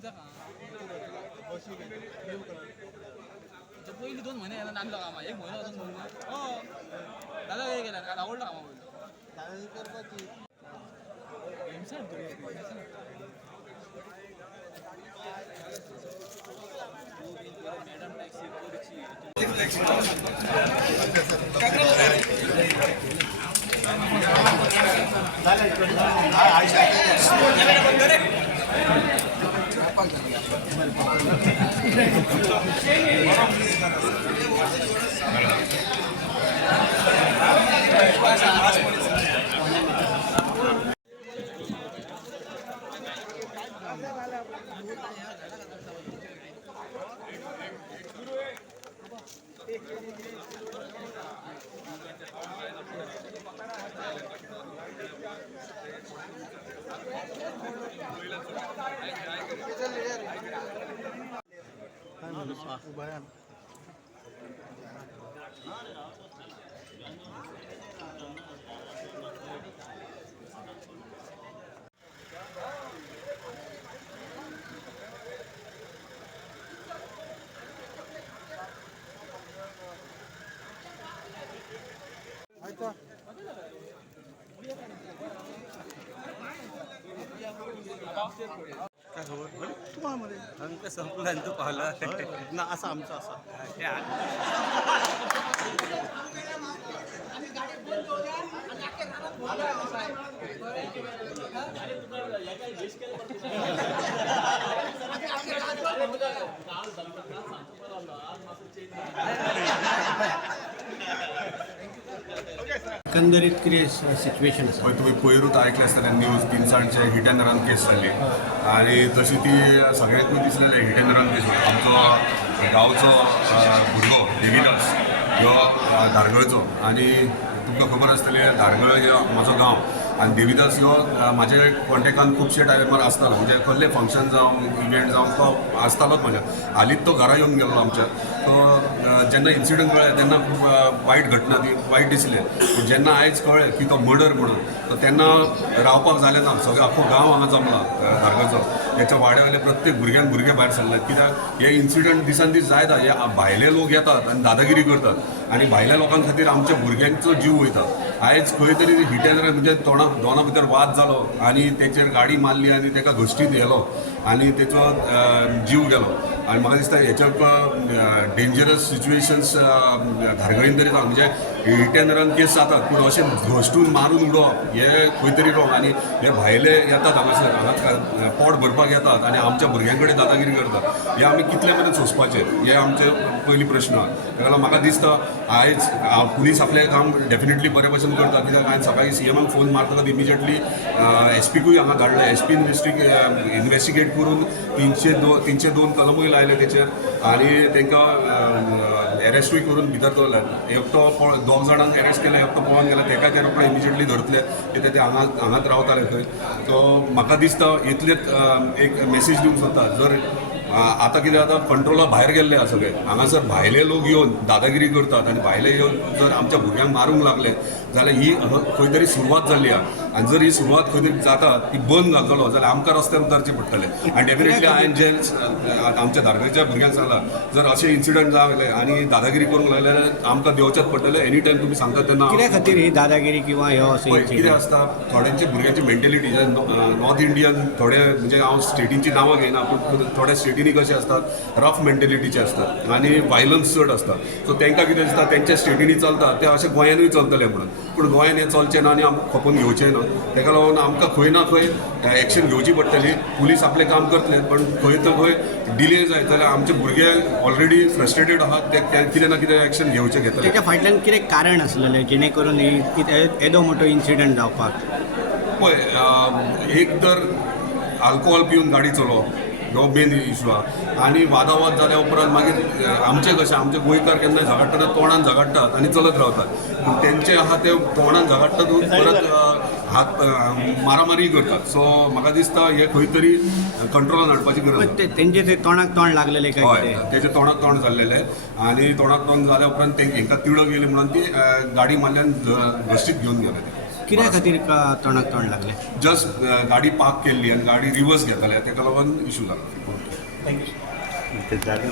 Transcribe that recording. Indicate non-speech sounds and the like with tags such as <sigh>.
वयता का तो पयलीं दोन म्हयने येना नाडलो कामा एक म्हयनो वचून दोन म्हयने हो दादा कितें केला काल आवडला कामा पयलो गेम्सान मॅडम टॅक्सी చెప్పాలి ubayan. ಆಯ್ತಾ अंक संपला तू पाहिलं. ना असा आमचा असा. <laughs> एकंदरीत कितें सिच्युएशन आसा तुम्ही पयरूच ऐकले असताना न्यूज तिनसांजचे हिट अँड रन केस जाल्ली आणि तशी ती सगळ्यांकूय दिसलेले हिट अँड रन केस. आमचो गांवचो भुरगो देविदास ह्यो धारगळचो. आनी तुमकां खबर आसतलें धारगळ हो म्हजो गांव आनी देविदास ह्यो म्हाजे कॉन्टेक्टान खुबशे टायमार आसतालो म्हणजे कसले फंक्शन जावं इव्हेंट जावं तो आसतालोच म्हाज्या हालींच तो घरा येवन गेल्लो आमच्या. तो जेन्ना इन्सिडंट कळ्ळें तेन्ना खूब वायट घटना ती वायट दिसलें. पूण जेन्ना आयज कळ्ळें की तो मर्डर म्हणून. तर तेन्ना रावपाक जालें ना सगळें आख्खो गांव हांगा जमला. अ, धारगळचो याच्या वाड्यावयले प्रत्येक भुरग्यान भुरगे भायर सरल्यात कित्याक हे इन्सिडंट दिसान दीस जायता हे भायले लोक येतात आनी दादागिरी करतात. आनी भायल्या लोकां खातीर आमच्या भुरग्यांचो जीव वयता. आयज खंय तरी हिट अँड रन म्हणजे तोंडा दोना भितर वाद जालो आनी तेचेर गाडी मारली आनी तेका घश्टीत गेलो आनी तेचो जीव गेलो. आनी म्हाका दिसता हेच्या डेंजरस सिच्युएशन्स धारगळीन तरी जावं म्हणजे हिट रन केस जातात. पूण अशें घश्टून मारून उडोवप हे खंय तरी रॉंग. आनी हे भायले येतात हांगासर हांगा पोट भरपाक येतात. आनी आमच्या भुरग्यां कडेन दादागिरी करतात. हे आमी कितले मेरेन सोंसपाचे? हे आमचे पयली प्रश्न. ताका लागून म्हाका दिसता आयज पुलीस आपलें काम डेफिनेटली बरे भशेन करता कित्याक हांवें सकाळी सी एमाक फोन मारतकच इमिजिएटली एस पीकूय हांगा धाडलें एस पीन इन्वेस्टिगेट करून तिनशे दोन तिनशे दोन कलमूय लायले तेचेर आनी तांकां एरेस्टूय करून भितर दवरल्यात एकटो दोग जाणांक एरेस्ट केला एकटो पळोवन गेला. तेका ते रोखडे इमिजिएटली धरतले. कित्याक ते हांगा हांगाच रावताले थंय सो म्हाका दिसता इतलेच एक मेसेज दिवंक सोदता जर आतां कितें जाता कंट्रोला भायर गेल्ले आसा सगळे हांगासर भायले लोक येवन दादागिरी करतात आनी भायले येवन जर आमच्या भुरग्यांक मारूंक लागले जाल्यार ही खंय तरी सुरवात जाल्ली आहा आनी जर ही सुरवात खंय तरी जाता ती बंद घालतलो जाल्यार आमकां रस्त्यार उतरचें पडटलें. आनी डेफिनेटली हांवें जे आमच्या धारगळच्या भुरग्यांक सांगलां जर अशे इन्सिडंट जावले आनी दादागिरी करूंक लागले जाल्यार आमकां देंवचेंच पडटलें एनी टायम तुमी सांगता तेन्ना कित्या खातीर ही दादागिरी किंवा ह्यो असो कितें? आसता थोड्यांची भुरग्यांची मेंटेलिटी नॉर्थ इंडियन थोडे म्हणजे हांव स्टेटींची नांवां घेयना पूण थोड्या स्टेटीनी कशे असतात रफ मेंटेलिटीचे असतात आनी वायलन्स चड आसता सो तांकां कितें दिसता तेंच्या स्टेटीनी चलता ते अशें गोंयानूय चलतले म्हणून. पूण गोंयान हें चलचें ना आनी आमकां खपोवन घेवचें ना ताका लागून आमकां खंय ना खंय एक्शन घेवची पडटली. पुलीस आपलें काम करतले पण खंय तर खंय डिले जायत जाल्यार आमचे भुरगे ऑलरेडी फ्रस्ट्रेटेड आहात. ते ते कितें ना कितें एक्शन घेवचें घेतले. तेच्या फाटल्यान कितें कारण आसलेलें जेणे करून ही येदो मोठो इन्सिडंट जावपाक? पळय एक तर आल्कोहॉल पिवन गाडी चलोवप हो मेन इशू आहा आनी वादावाद जाल्या उपरांत मागीर आमचें कशें आमचे गोंयकार केन्नाय झगडटना तोंडान झगडटात आनी चलत रावतात. पूण तेंचे आहा ते तोंडान झगडटात परत हात मारामारी करतात. सो म्हाका दिसता हे खंय तरी कंट्रोलान हाडपाची गरज. ते- तेंचे ते तोंडाक तोंड लागलेले काय हय तेजे तोंडाक तोंड जाल्लेले आनी तोंडाक तोंड जाल्या उपरांत ते हांकां तिडक येयली म्हणून ती गाडी मारल्यान घश्टीत घेवन गेले. कित्या खातीर का तोंडाक तोंड लागले? जस्ट गाडी पार्क केल्ली आनी गाडी रिवर्स घेताले. ताका लागून इशू जालो ते जालें